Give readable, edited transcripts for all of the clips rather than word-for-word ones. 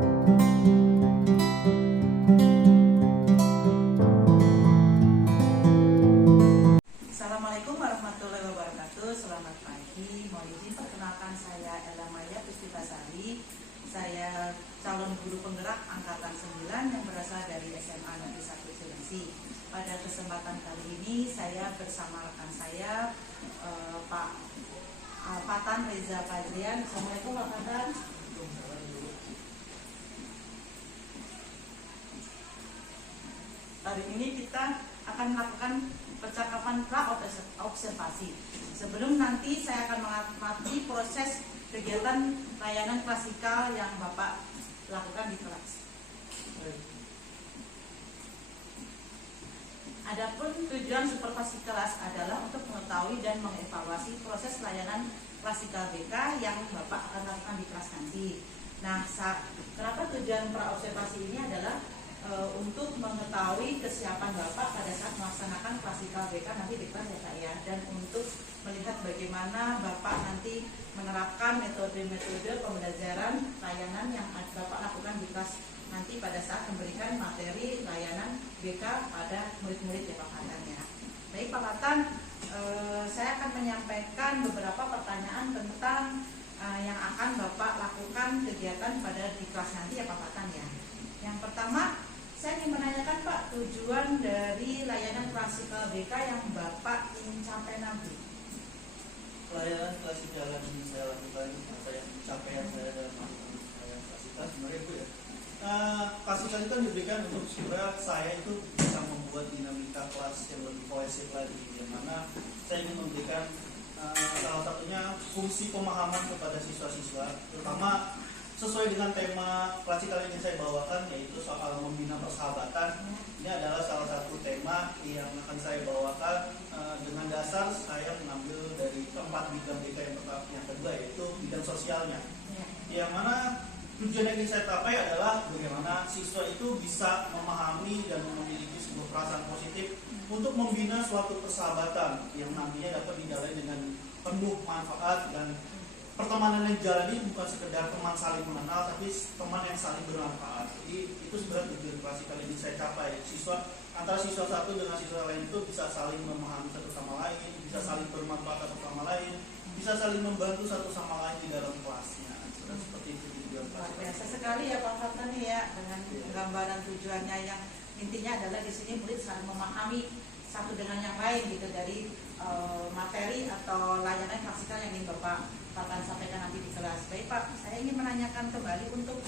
Assalamualaikum warahmatullahi wabarakatuh. Selamat pagi. Mohon izin perkenalkan, saya Ella Maya Pustitasari. Saya calon guru penggerak angkatan 9 yang berasal dari SMA Negeri 1 Cilengsi. Pada kesempatan kali ini saya bersama rekan saya Pak Fatan Reza Fajrian. Assalamualaikum Pak Fatan. Hari ini kita akan melakukan percakapan pra-observasi. Sebelum nanti saya akan mengamati proses kegiatan layanan klasikal yang Bapak lakukan di kelas. Adapun tujuan supervisi kelas adalah untuk mengetahui dan mengevaluasi proses layanan klasikal BK yang Bapak akan lakukan di kelas nanti. Nah, kenapa tujuan pra-observasi ini adalah untuk mengetahui kesiapan Bapak pada saat melaksanakan klasikal BK nanti di kelas ya Pak ya, dan untuk melihat bagaimana Bapak nanti menerapkan metode-metode pembelajaran layanan yang Bapak lakukan di kelas nanti pada saat memberikan materi layanan BK pada murid-murid ya Pak Fatan ya. Baik Pak Fatan, saya akan menyampaikan beberapa pertanyaan tentang yang akan Bapak lakukan kegiatan pada di kelas nanti ya Pak Fatan ya. Yang pertama, saya ingin menanyakan Pak, tujuan dari layanan klasikal BK yang Bapak ingin capai nanti. Layanan klasikal yang ingin saya lakukan atau yang capaian saya dalam melakukan layanan klasikal sebenarnya itu ya. Klasikal itu diberikan untuk supaya saya itu bisa membuat dinamika kelas yang lebih kohesif lagi, yang mana saya ingin memberikan salah satunya fungsi pemahaman kepada siswa-siswa, terutama sesuai dengan tema klasikal yang saya bawakan, yaitu soal membina persahabatan. Ini adalah salah satu tema yang akan saya bawakan dengan dasar saya mengambil dari keempat bidang BK yang kedua, yaitu bidang sosialnya. Yang mana tujuan yang ingin saya capai adalah bagaimana siswa itu bisa memahami dan memiliki sebuah perasaan positif untuk membina suatu persahabatan yang nantinya dapat dijalani dengan penuh manfaat, dan pertemanan yang jalani bukan sekedar teman saling mengenal, tapi teman yang saling bermanfaat. Jadi itu sebenarnya tujuan klasikal ini saya capai. Antara siswa satu dengan siswa lain itu bisa saling memahami satu sama lain, bisa saling bermanfaat satu sama lain, bisa saling membantu satu sama lain di dalam kelasnya. Seperti itu tujuan klasikal. Biasa sekali ya Pak Fatan ya, dengan gambaran tujuannya yang intinya adalah di sini murid saling memahami satu dengan yang lain gitu dari materi atau layanan klasikal yang ingin Bapak akan sampaikan nanti di kelas. Baik Pak, saya ingin menanyakan kembali untuk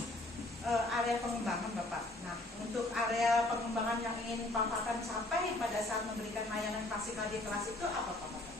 area pengembangan Bapak. Nah, untuk area pengembangan yang ingin Pak Fatan capai pada saat memberikan layanan klasikal di kelas itu apa Pak Fatan?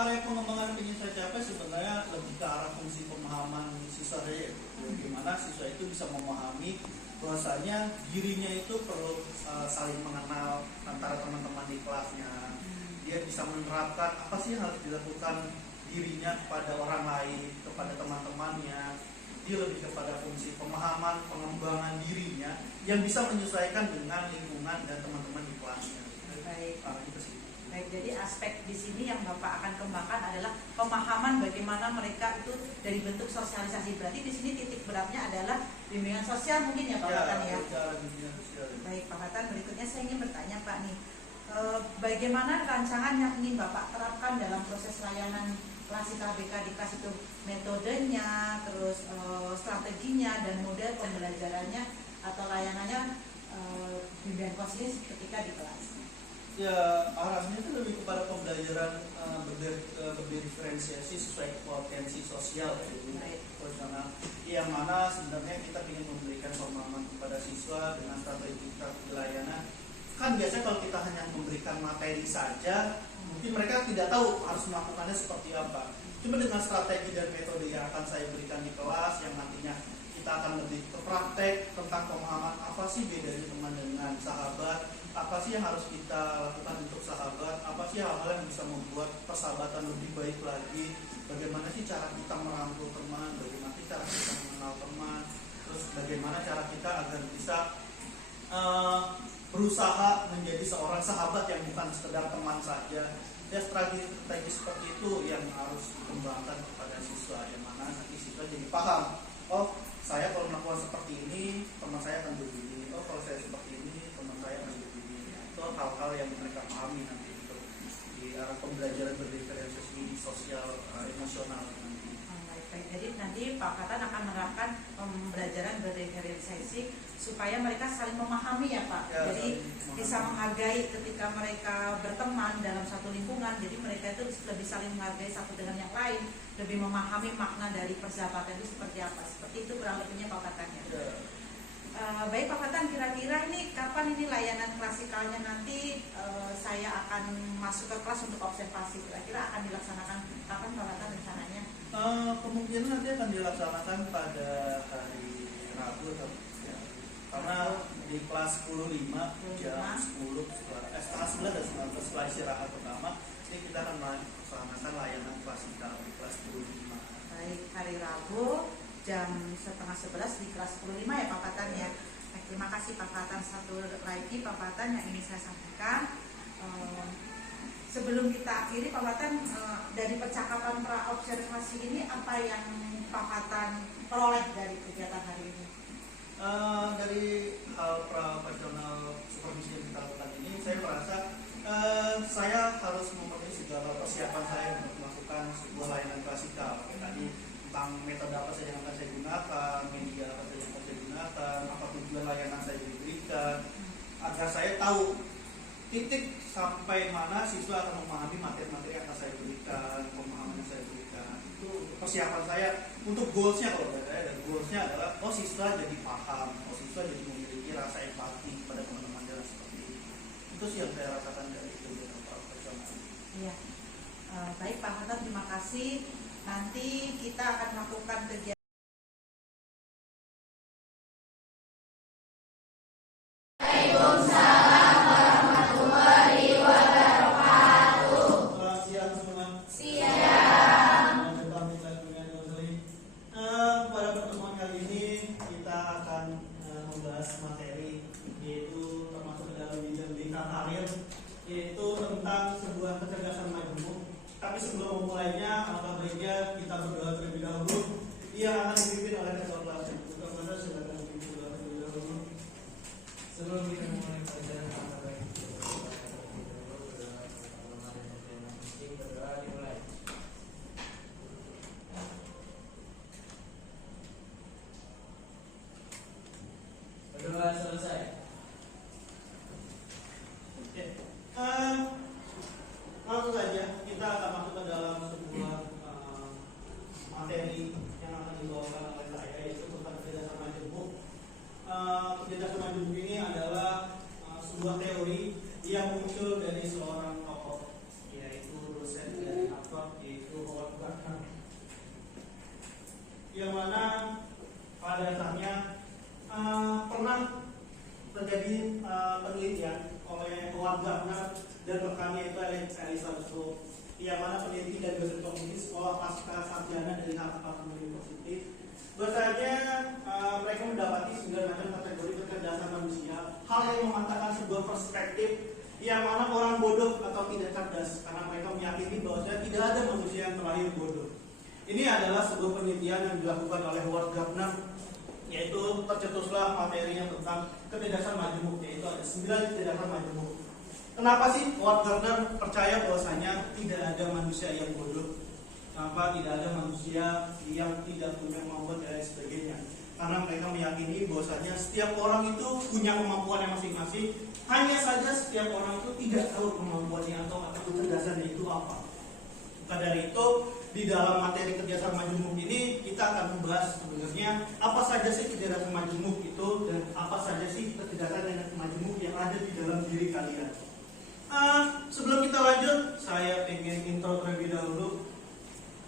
Area pengembangan yang ingin saya capai sebenarnya lebih ke arah fungsi pemahaman siswa saya. Bagaimana siswa itu bisa memahami bahwasanya dirinya itu perlu saling mengenal antara teman-teman di kelasnya. Dia bisa menerapkan apa sih yang harus dilakukan dirinya kepada orang lain, kepada teman-temannya. Dia lebih kepada fungsi pemahaman, pengembangan dirinya yang bisa menyesuaikan dengan lingkungan dan teman-teman di kelasnya. Baik. Itu sih. Baik, jadi aspek di sini yang Bapak akan kembangkan adalah pemahaman bagaimana mereka itu dari bentuk sosialisasi. Berarti di sini titik beratnya adalah bimbingan sosial mungkin ya Pak Fatan ya. Bimbingan sosial. Baik Pak Fatan, berikutnya saya ingin bertanya Pak nih, bagaimana rancangan yang ingin Bapak terapkan dalam proses layanan klasikal BK di kelas itu, metodenya, terus strateginya dan model pembelajarannya atau layanannya bimbingan konseling ketika di kelas. Ya, arahnya itu lebih kepada pembelajaran berdiferensiasi sesuai potensi sosial profesional, yang mana sebenarnya kita ingin memberikan pemahaman kepada siswa dengan strategi layanan. Kan biasanya kalau kita hanya memberikan materi saja, mungkin mereka tidak tahu harus melakukannya seperti apa. Cuma dengan strategi dan metode yang akan saya berikan di kelas, yang nantinya kita akan lebih praktek tentang pemahaman apa sih bedanya teman dengan sahabat, apa sih yang harus kita lakukan untuk sahabat, apa sih hal-hal yang bisa membuat persahabatan lebih baik lagi, bagaimana sih cara kita merangkul teman, bagaimana sih cara kita mengenal teman, terus bagaimana cara kita agar bisa berusaha menjadi seorang sahabat yang bukan sekedar teman saja. Ya, strategi seperti itu yang harus dikembangkan kepada siswa, yang mana nanti siswa jadi paham, oh saya kalau melakukan seperti ini teman saya akan begini, oh kalau saya seperti ini teman saya akan begini. Nah, itu hal-hal yang mereka pahami nanti untuk di arah pembelajaran berdiferensiasi sosial emosional nanti. Baik. Jadi nanti Pak Fatan akan menerapkan pembelajaran berdiferensiasi supaya mereka saling memahami ya Pak. Ya, jadi bisa menghargai ketika mereka berteman dalam satu lingkungan. Jadi mereka itu lebih saling menghargai satu dengan yang lain, lebih memahami makna dari persahabatan itu seperti apa. Seperti itu kurang lebihnya Pak Fatan ya. Baik Pak Fatan, kira-kira ini kapan ini layanan klasikalnya nanti saya akan masuk ke kelas untuk observasi, kira-kira akan dilaksanakan kapan Pak Fatan rencananya? Kemungkinan nanti akan dilaksanakan pada hari Rabu ya. Karena di kelas 10.5 jam 10 setengah 11 dan 19 setelah istirahat pertama ini kita akan melaksanakan layanan klasikal di kelas 10.5. Baik, hari Rabu jam setengah 11 di kelas 10.5 ya Pak Fatan ya. Baik, terima kasih Pak Fatan. Satu lagi Pak Fatan yang ingin saya sampaikan, sebelum kita akhiri Pak Fatan, dari percakapan pra-observasi ini apa yang Pak Fatan peroleh dari kegiatan hari ini? Dari hal pra-operasional supervisi yang kita lakukan ini, saya merasa saya harus memenuhi segala persiapan saya untuk melakukan sebuah layanan klasikal. Tadi tentang metode apa saja yang akan saya gunakan, media apa saja yang akan saya gunakan, apa tujuan layanan saya diberikan, agar saya tahu titik sampai mana siswa akan memahami materi-materi yang akan saya berikan, pemahaman yang saya berikan. Itu persiapan saya untuk goalsnya. Kalau saya dan goalsnya adalah siswa jadi paham, siswa jadi memiliki rasa empati kepada teman-teman dan seperti itu. Itu sih yang saya rasakan dari kegiatan profesional. Iya. Baik Pak Fatan, terima kasih. Nanti kita akan melakukan kegiatan yaitu tentang sebuah kecerdasan majemuk. Tapi sebelum memulainya, alangkah baiknya kita berdoa terlebih dahulu. Ia akan dipimpin oleh ketua kelas. Ketua kelas silakan dipimpin doa terlebih dahulu. Sebelum kita memulai pelajaran kata baik, berdoa dimulai. Berdoa selesai. Langsung saja kita akan masuk ke dalam sebuah materi yang akan dibawakan oleh saya, yaitu tentang kecerdasan majemuk. Kecerdasan majemuk ini adalah sebuah teori yang muncul dari seorang tokoh, yaitu dosen dari Harvard, yaitu Howard Gardner, yang mana pada dasarnya pernah terjadi penelitian oleh Howard Gardner dan rekannya itu Elizabeth Shaw, yang mana peneliti dan dosen kognisi sekolah pasca sarjana dari Harvard University. Bahasanya mereka mendapati 9 macam kategori kecerdasan manusia, hal yang mematahkan sebuah perspektif yang mana orang bodoh atau tidak cerdas, karena mereka meyakini bahwa tidak ada manusia yang terlahir bodoh. Ini adalah sebuah penelitian yang dilakukan oleh Howard Gardner, yaitu tercetuslah materinya tentang kecerdasan majemuk, yaitu ada 9 kecerdasan majemuk. Kenapa sih Howard Gardner percaya bahwasanya tidak ada manusia yang bodoh? Kenapa tidak ada manusia yang tidak punya kemampuan dan sebagainya? Karena mereka meyakini bahwasanya setiap orang itu punya kemampuannya masing-masing. Hanya saja setiap orang itu tidak tahu kemampuannya atau kecerdasannya itu apa. Maka dari itu, di dalam materi kecerdasan majemuk ini kita akan membahas sebenarnya apa saja sih kecerdasan majemuk itu dan apa saja sih kecerdasan majemuk yang ada di dalam diri kalian. Sebelum kita lanjut, saya pengen intro terlebih dahulu.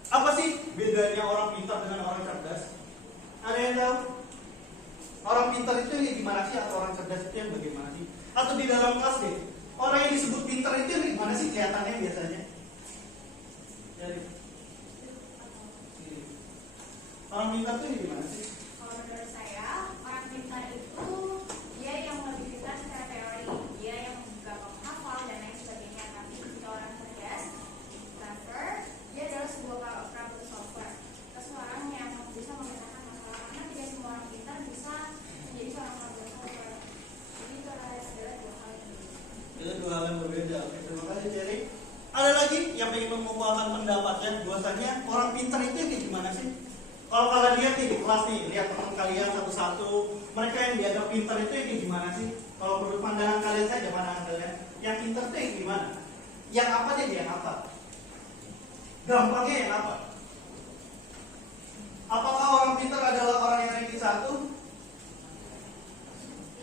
Apa sih bedanya orang pintar dengan orang cerdas? Ada yang tahu? Orang pintar itu yang gimana sih, atau orang cerdas itu yang bagaimana sih? Atau di dalam kelas deh, orang yang disebut pintar itu yang gimana sih kelihatannya biasanya? Jadi, orang pintar itu yang gimana sih? Kalau menurut saya, orang pintar itu dia yang lebih pintar secara teori, dia yang gampang hafal dan lain sebagainya. Tapi jika orang cerdas, clever, dia adalah sebuah problem solver, seseorang yang bisa memecahkan masalah, karena tidak semua pintar itu kayak gimana sih? Kalau kalian lihat nih di kelas nih, lihat teman kalian satu-satu, mereka yang dianggap pintar itu kayak gimana sih? Kalau menurut pandangan kalian saja, pandangan kalian, yang pintar itu yang gimana? Yang apa deh yang apa? Gampangnya yang apa? Apakah orang pintar adalah orang yang ranking 1?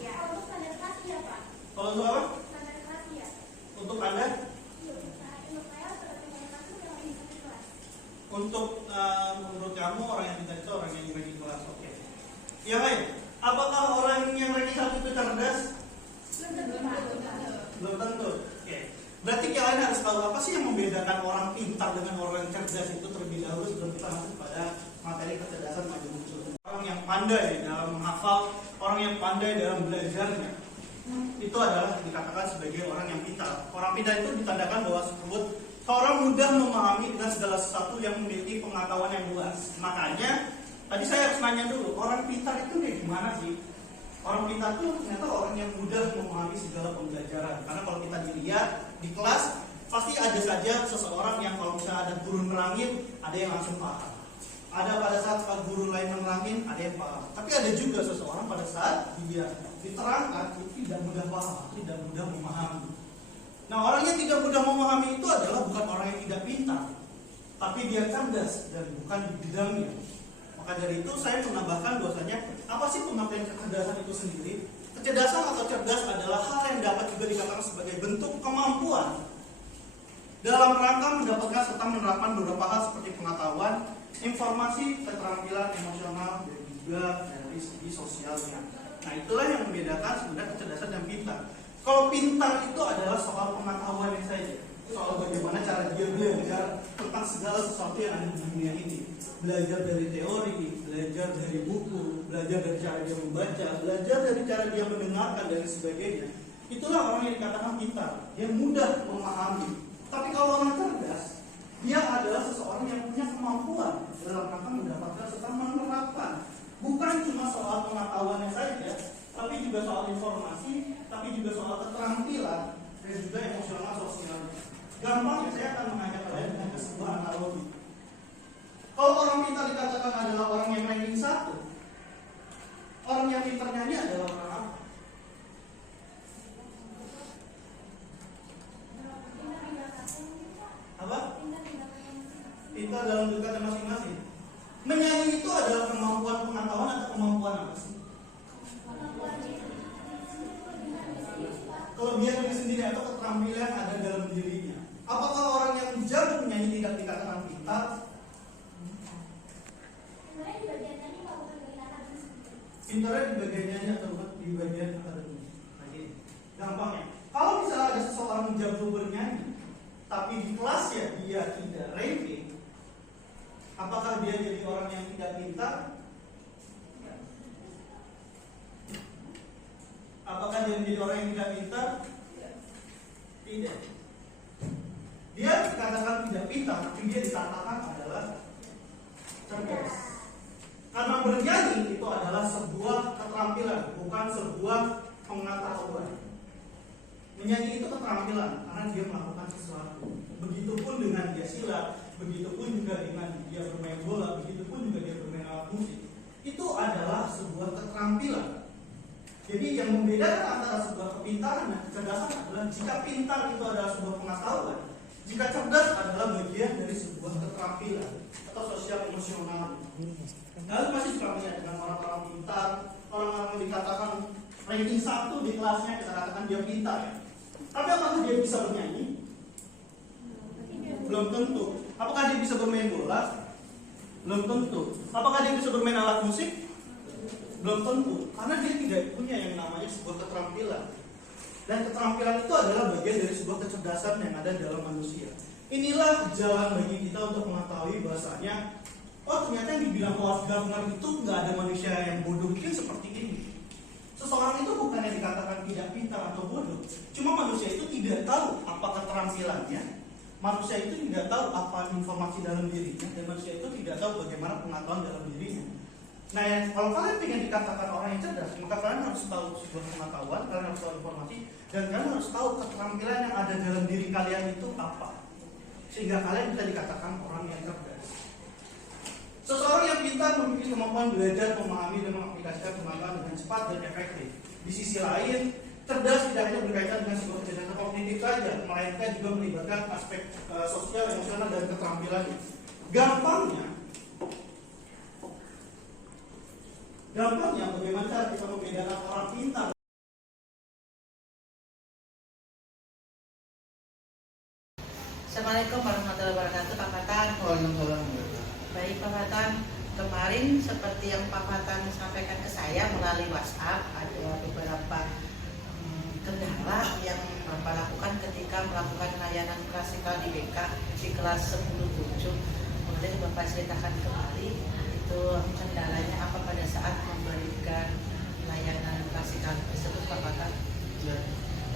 Iya. Kalau untuk standar kelas iya Pak. Kalau untuk apa? Standar kelas iya. Untuk Anda? Iya. Untuk saya standar kelas itu yang di satu kelas. Untuk menurut kamu orang yang pintar itu orang yang ranking kelas, oke. Yang lain, apakah orang yang ranking 1 itu cerdas? Belum tentu Pak. Belum tentu. Oke. Berarti kalian harus tahu apa sih yang membedakan orang pintar dengan orang cerdas itu terlebih dahulu sebelum kita masuk pada materi kecerdasan maju muncul. Orang yang pandai dalam menghafal, orang yang pandai dalam belajarnya, itu adalah dikatakan sebagai orang yang pintar. Orang pintar itu ditandakan bahwa seorang mudah memahami dengan segala sesuatu yang memiliki pengetahuan yang luas. Makanya tadi saya harus nanya dulu, orang pintar itu kayak gimana sih? Orang pintar itu ternyata orang yang mudah memahami segala pembelajaran. Karena kalau kita dilihat di kelas, pasti ada saja seseorang yang kalau misalnya ada guru nerangin, ada yang langsung paham. Ada pada saat guru lain menerangin, ada yang paham. Tapi ada juga seseorang pada saat dia diterangkan, itu tidak mudah paham, tidak mudah memahami. Nah, orang yang tidak mudah memahami itu adalah bukan orang yang tidak pintar, tapi dia cerdas dan bukan di bidangnya. Maka dari itu saya menambahkan bahwasanya apa sih pengertian kecerdasan itu sendiri? Kecerdasan atau cerdas adalah hal yang dapat juga dikatakan sebagai bentuk kemampuan dalam rangka mendapatkan serta menerapkan beberapa hal seperti pengetahuan, informasi, keterampilan emosional, dan juga dari segi sosialnya. Nah, itulah yang membedakan sebenarnya kecerdasan dan pintar. Kalau pintar itu adalah soal pengetahuannya saja, soal bagaimana cara dia belajar tentang segala sesuatu yang ada di dunia ini. Belajar dari teori, belajar dari buku, belajar dari cara dia membaca, belajar dari cara dia mendengarkan dan sebagainya. Itulah orang yang dikatakan pintar, dia mudah memahami. Tapi kalau orang cerdas, dia adalah seseorang yang punya kemampuan dalam rangka mendapatkan serta menerapkan. Bukan cuma soal pengetahuannya saja, tapi juga soal informasi, tapi juga soal keterampilan dan juga emosional sosialnya. Gampang ya, saya akan mengajak kalian dengan sebuah analogi. Kalau orang pintar dikatakan adalah orang yang ranking 1, orang yang pintar nyanyi adalah orang apa? Apa? Pintar dalam tingkatan masing-masing. Menyanyi itu adalah kemampuan pengetahuan atau kemampuan apa sih? Kelebihan diri sendiri atau keterampilan ada dalam dirinya. Apakah orang yang jago menyanyi tidak dikatakan pintar? Pintarnya di bagian nyanyi atau di bagian akademis? Gampangnya, kalau misalnya ada seseorang yang jago bernyanyi, tapi di kelasnya dia tidak ranking, apakah dia jadi orang yang tidak pintar? Apakah dia menjadi orang yang tidak pintar? Tidak. Dia dikatakan tidak pintar, tapi dia dikatakan adalah cerdas. Karena bernyanyi itu adalah sebuah keterampilan, bukan sebuah pengetahuan. Menyanyi itu keterampilan karena dia melakukan sesuatu. Begitupun dengan dia silat, begitupun juga dengan dia bermain bola, begitupun juga dia bermain alat musik. Itu adalah sebuah keterampilan. Jadi yang membedakan antara sebuah kepintaran dan kecerdasan adalah jika pintar itu adalah sebuah pengetahuan, jika cerdas adalah bagian dari sebuah keterampilan atau sosial emosional. Lalu masih suka melihat dengan orang-orang pintar, orang-orang yang dikatakan ranking 1 di kelasnya, kita katakan dia pintar ya. Tapi apakah dia bisa bernyanyi? Belum tentu. Apakah dia bisa bermain bola? Belum tentu. Apakah dia bisa bermain alat musik? Belum tentu. Karena dia tidak punya yang namanya sebuah keterampilan. Dan keterampilan itu adalah bagian dari sebuah kecerdasan yang ada dalam manusia. Inilah jalan bagi kita untuk mengetahui bahasanya, oh ternyata yang dibilang kewarganegaraan itu nggak ada manusia yang bodoh mungkin seperti ini. Seseorang itu bukan yang dikatakan tidak pintar atau bodoh, cuma manusia itu tidak tahu apa keterampilannya, manusia itu tidak tahu apa informasi dalam dirinya, dan manusia itu tidak tahu bagaimana pengetahuan dalam dirinya. Nah, kalau kalian ingin dikatakan orang yang cerdas, maka kalian harus tahu sebuah pengetahuan, kalian harus tahu informasi, dan kalian harus tahu keterampilan yang ada dalam diri kalian itu apa, sehingga kalian bisa dikatakan orang yang cerdas. Seseorang yang pintar memiliki kemampuan belajar, memahami dan mengaplikasikan pengetahuan dengan cepat dan efektif. Di sisi lain, cerdas tidak hanya berkaitan dengan sebuah kecerdasan kognitif saja, melainkan juga melibatkan aspek sosial, emosional dan keterampilannya. Gampangnya bagaimana cara kita membedakan orang pintar. Assalamualaikum warahmatullahi wabarakatuh, Pak Fatan. Waalaikumsalam. Baik Pak Fatan, kemarin seperti yang Pak Fatan sampaikan ke saya melalui WhatsApp, ada beberapa kendala yang Bapak lakukan ketika melakukan layanan klasikal di BK di kelas 10-7. Kemudian Bapak ceritakan kembali itu kendalanya apa pada saat memberikan layanan klasikal tersebut, Pak Fatan. Ya.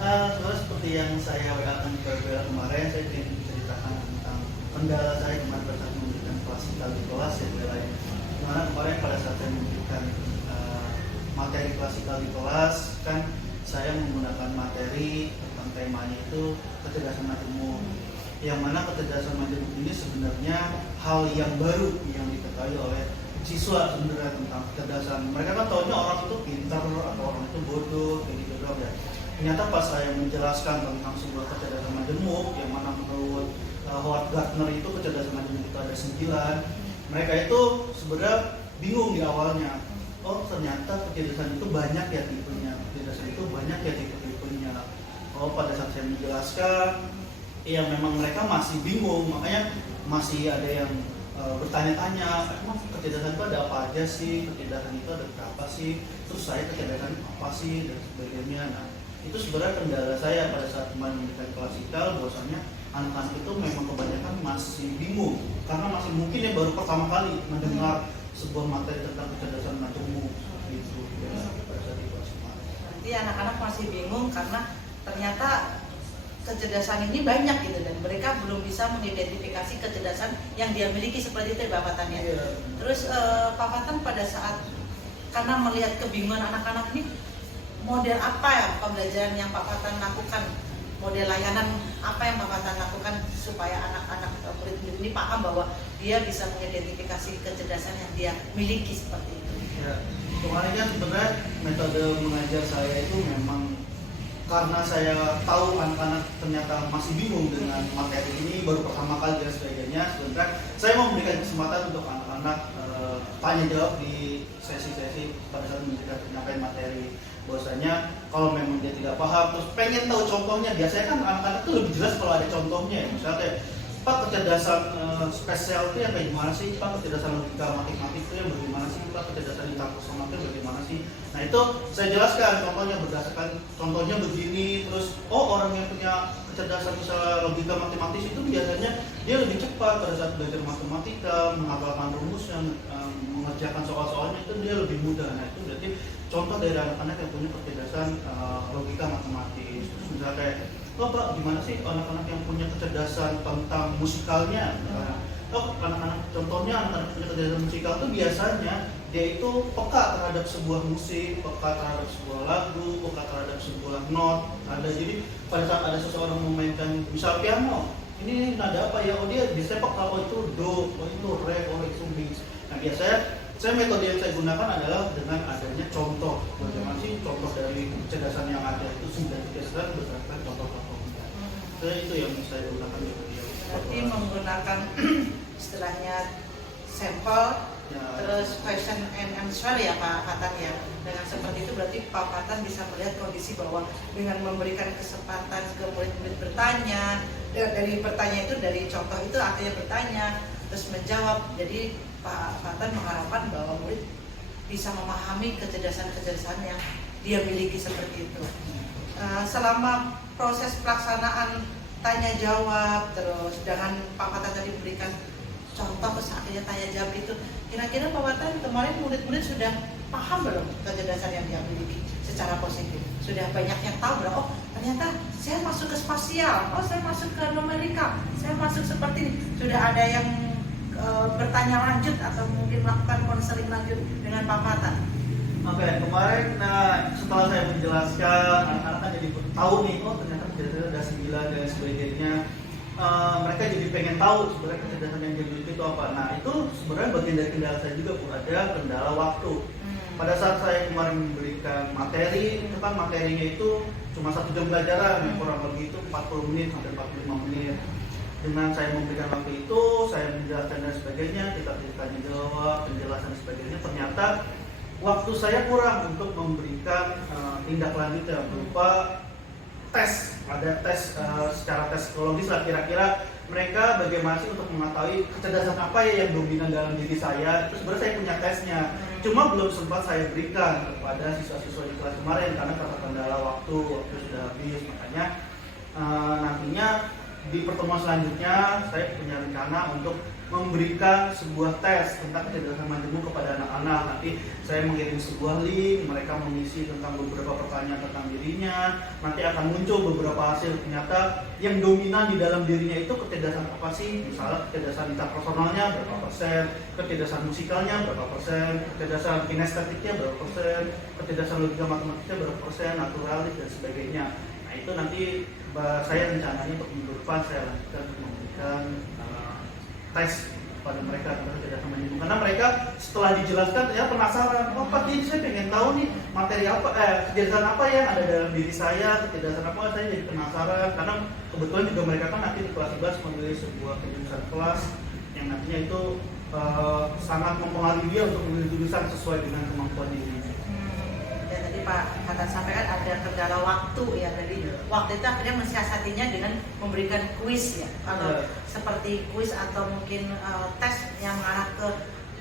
Sebenarnya seperti yang saya WA-kan ke Bella kemarin, saya ingin menceritakan tentang kendala saya kemarin pada saat memberikan klasikal di kelas ya Bella. Dimana kemarin pada saat saya memberikan materi klasikal di kelas, kan saya menggunakan materi tentang temanya itu kecerdasan majemuk. Yang mana kecerdasan majemuk ini sebenarnya hal yang baru yang diketahui oleh siswa sebenarnya tentang kecerdasan. Mereka kan tahunya orang itu pintar atau orang itu bodoh, kayak gitu doang ya. Ternyata pas saya menjelaskan tentang sebuah kecerdasan majemuk, yang mana menurut Howard Gardner itu kecerdasan majemuk itu ada 9, mereka itu sebenarnya bingung di awalnya. Oh ternyata kecerdasan itu banyak ya tipenya, kecerdasan itu banyak ya tipe-tipenya. Oh pada saat saya menjelaskan, ya memang mereka masih bingung, makanya masih ada yang bertanya-tanya, emang kecerdasan itu ada apa aja sih, kecerdasan itu ada berapa sih, terus saya kecerdasan apa sih dan sebagainya. Nah itu sebenarnya kendala saya pada saat kemarin memberikan klasikal, bahwasanya anak-anak itu memang kebanyakan masih bingung karena masih mungkin ya baru pertama kali mendengar sebuah materi tentang kecerdasan majemuk gitu ya, pada saat itu kemarin. Nanti anak-anak masih bingung karena ternyata kecerdasan ini banyak gitu dan mereka belum bisa mengidentifikasi kecerdasan yang dia miliki seperti itu Pak Fatan ya. Iya. Terus Pak Fatan pada saat karena melihat kebingungan anak-anak ini, model apa ya pembelajaran yang Pak Fatan lakukan, model layanan apa yang Pak Fatan lakukan supaya anak-anak murid-murid ini paham bahwa dia bisa mengidentifikasi kecerdasan yang dia miliki seperti itu. Ya, kemarin kan sebenarnya metode mengajar saya itu memang karena saya tahu anak-anak ternyata masih bingung dengan materi ini, baru pertama kali dan sebagainya. Sebenarnya saya mau memberikan kesempatan untuk anak-anak tanya jawab di sesi-sesi pada saat memberikan penyampaian materi. Bahwasanya kalau memang dia tidak paham, terus pengen tahu contohnya, biasanya kan anak-anak itu lebih jelas kalau ada contohnya ya. Misalnya Pak kecerdasan spesial itu yang kayak gimana sih? Pak kecerdasan logika matematik itu yang bagaimana sih? Pak kecerdasan interpersonal itu bagaimana sih? Nah itu saya jelaskan contohnya berdasarkan contohnya begini. Terus orang yang punya kecerdasan misalnya logika matematis itu biasanya dia lebih cepat pada saat belajar matematika, menghafalkan rumusnya, mengerjakan soal-soalnya itu dia lebih mudah. Nah itu berarti contoh dari anak-anak yang punya kecerdasan logika matematis. Terus misalnya kayak Pak, gimana sih anak-anak yang punya kecerdasan tentang musikalnya? Anak-anak, contohnya anak-anak punya kecerdasan musikal itu biasanya dia itu peka terhadap sebuah musik, peka terhadap sebuah lagu, peka terhadap sebuah not. Jadi pada saat ada seseorang memainkan misal piano, ini nada apa ya? Oh dia biasanya peka, oh itu do, oh itu re, oh itu mi. Nah biasanya metode yang saya gunakan adalah dengan adanya contoh. Bagaimana sih contoh dari kecerdasan yang ada itu sudah dikasihkan berdasarkan contoh-contohnya. Itu yang saya gunakan di video. Berarti menggunakan istilahnya sampel, ya, terus question and answer ya Pak Fatan ya. Dengan seperti itu berarti Pak Fatan bisa melihat kondisi bahwa dengan memberikan kesempatan ke murid-murid bertanya, dari pertanyaan itu, dari contoh itu artinya bertanya, terus menjawab. Jadi Pak Fatan mengharapkan bahwa murid bisa memahami kecerdasan-kecerdasan yang dia miliki seperti itu. Selama proses pelaksanaan tanya jawab, terus dengan Pak Fatan tadi berikan contoh terus akhirnya tanya jawab itu, kira-kira Pak Fatan kemarin murid-murid sudah paham belum kecerdasan yang dia miliki secara positif? Sudah banyak yang tahu belum? Oh ternyata saya masuk ke spasial, oh saya masuk ke numerika, saya masuk seperti ini. Sudah ada yang bertanya lanjut atau mungkin melakukan konseling lanjut dengan Pak Fatan? Oke, kemarin setelah saya menjelaskan, anak-anak kan jadi tahu nih, oh ternyata kecerdasan ada 9 dan sebagainya. mereka jadi pengen tahu sebenarnya kecerdasan yang dia miliki itu apa. Nah itu sebenarnya bagian dari kendala saya juga, Bu. Ada kendala waktu. Pada saat saya kemarin memberikan materi, itu kan materinya itu cuma 1 jam pelajaran, kurang lebih itu 40 menit sampai 45 menit. Dengan saya memberikan waktu itu, saya menjelaskan dan sebagainya, kita tanya jawab, penjelasan dan sebagainya, ternyata waktu saya kurang untuk memberikan tindak lanjutnya berupa tes. Ada tes secara tes psikologis lah, kira-kira mereka bagaimana sih untuk mengetahui kecerdasan apa ya yang dominan dalam diri saya. Itu sebenarnya saya punya tesnya, cuma belum sempat saya berikan kepada siswa-siswa di kelas kemarin karena karena kendala waktu sudah habis. Makanya nantinya di pertemuan selanjutnya saya punya rencana untuk memberikan sebuah tes tentang kecerdasan majemuk kepada anak-anak. Nanti saya mengirim sebuah link, mereka mengisi tentang beberapa pertanyaan tentang dirinya. Nanti akan muncul beberapa hasil, ternyata yang dominan di dalam dirinya itu kecerdasan apa sih? Misalnya kecerdasan interpersonalnya berapa persen, kecerdasan musikalnya berapa persen, kecerdasan kinestetiknya berapa persen, kecerdasan logika matematiknya berapa persen, naturalis dan sebagainya. Nah itu nanti saya rencananya untuk minggu depan saya lanjutkan untuk memberikan tes pada mereka tentang kecerdasan majemuk, karena mereka setelah dijelaskan ternyata penasaran, oh Pak ini saya pengen tahu nih materi apa, kecerdasan apa yang ada dalam diri saya, kecerdasan apa, saya jadi penasaran. Karena kebetulan juga mereka kan nanti di kelas 11 memilih sebuah jurusan kelas yang nantinya itu sangat mempengaruhi dia untuk memilih jurusan sesuai dengan kemampuan dirinya. Ya tadi Pak Hatta sampaikan ada kendala waktu ya, tadi waktu itu akhirnya mensiasatinya dengan memberikan kuis ya. Kalau seperti kuis atau mungkin tes yang mengarah ke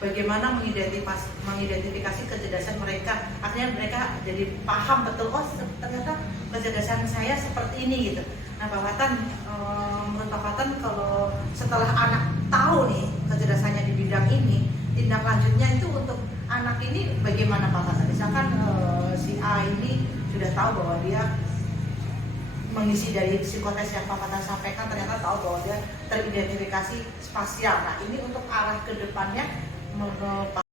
bagaimana mengidentifikasi kecerdasan mereka, akhirnya mereka jadi paham betul, oh ternyata kecerdasan saya seperti ini gitu. Nah Pak Fatan, menurut Pak Fatan kalau setelah anak tahu nih kecerdasannya di bidang ini, tindak lanjutnya itu untuk anak ini bagaimana Pak Fatan? Misalkan si A ini sudah tahu bahwa dia mengisi dari psikotes yang Pak Fatan sampaikan, ternyata tahu bahwa dia teridentifikasi spasial. Nah ini untuk arah ke depannya menurut Pak